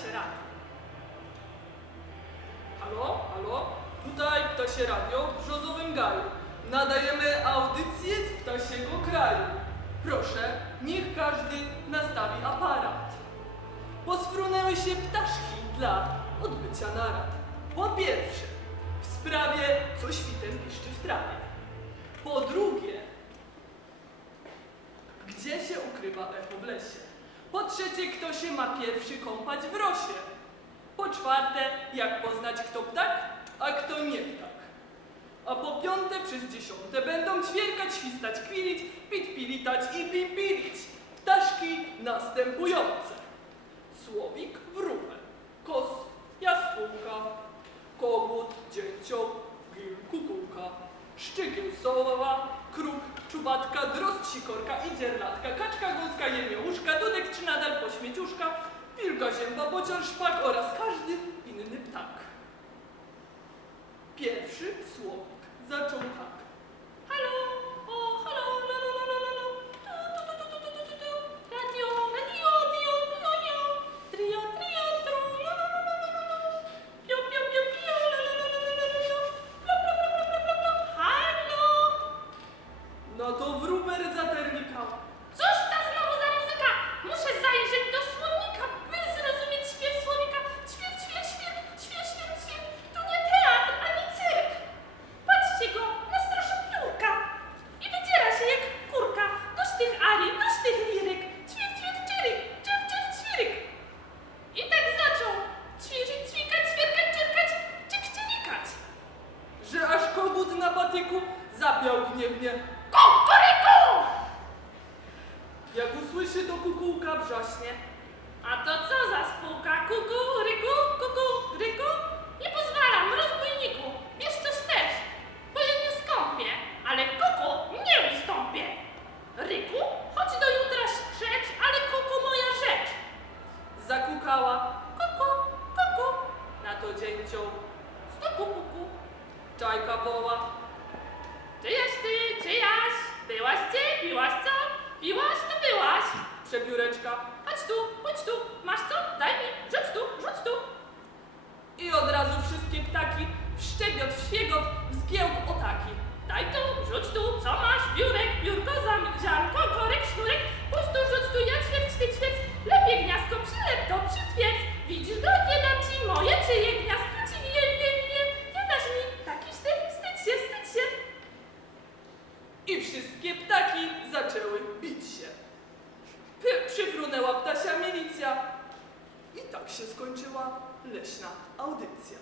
ptasie radio. Halo, halo? Tutaj ptasie radio w brzozowym gaju. Nadajemy audycję z ptasiego kraju. Proszę, niech każdy nastawi aparat. Posfrunęły się ptaszki dla odbycia narad. Po pierwsze, w sprawie co świtem piszczy w trawie. Po drugie, gdzie się ukrywa echo w lesie. Po trzecie, kto się ma pierwszy kąpać w rosie. Po czwarte, jak poznać kto ptak, a kto nie ptak. A po piąte przez dziesiąte będą ćwierkać, świstać, kwilić, pit pilitać i pipilić. Ptaszki następujące. Słowik, wróbel, kos, jaskółka, kogut, dzięcioł, gil, kukułka, szczygieł, sowa, kruk, czubatka, drozd, sikorka i dzierlatka, kaczka, gąska, jemiołuszka, dudek czy nadal pośmieciuszka, wilka, zięba, bocian, szpak oraz każdy inny ptak. Pierwszy słowik zaczął tak. Zapiał gniewnie. Kukuryku! Jak usłyszy to kukułka wrzaśnie. A to co za spółka? Kuku, ryku, kuku, ryku? Nie pozwalam, rozbójniku. Wiesz coś też, bo ja nie skąpię, ale kuku nie ustąpię. Ryku, chodź do jutra rzecz, ale kuku moja rzecz. Zakukała Kuku, kuku, na to dzięcioł. stuku, kuku. Czajka woła. Czyjaś ty, czyjaś? Byłaś gdzie? Piłaś co? Piłaś, to byłaś. Przepióreczka. Chodź tu, chodź tu. Masz co? Daj mi, rzuć się skończyła leśna audycja.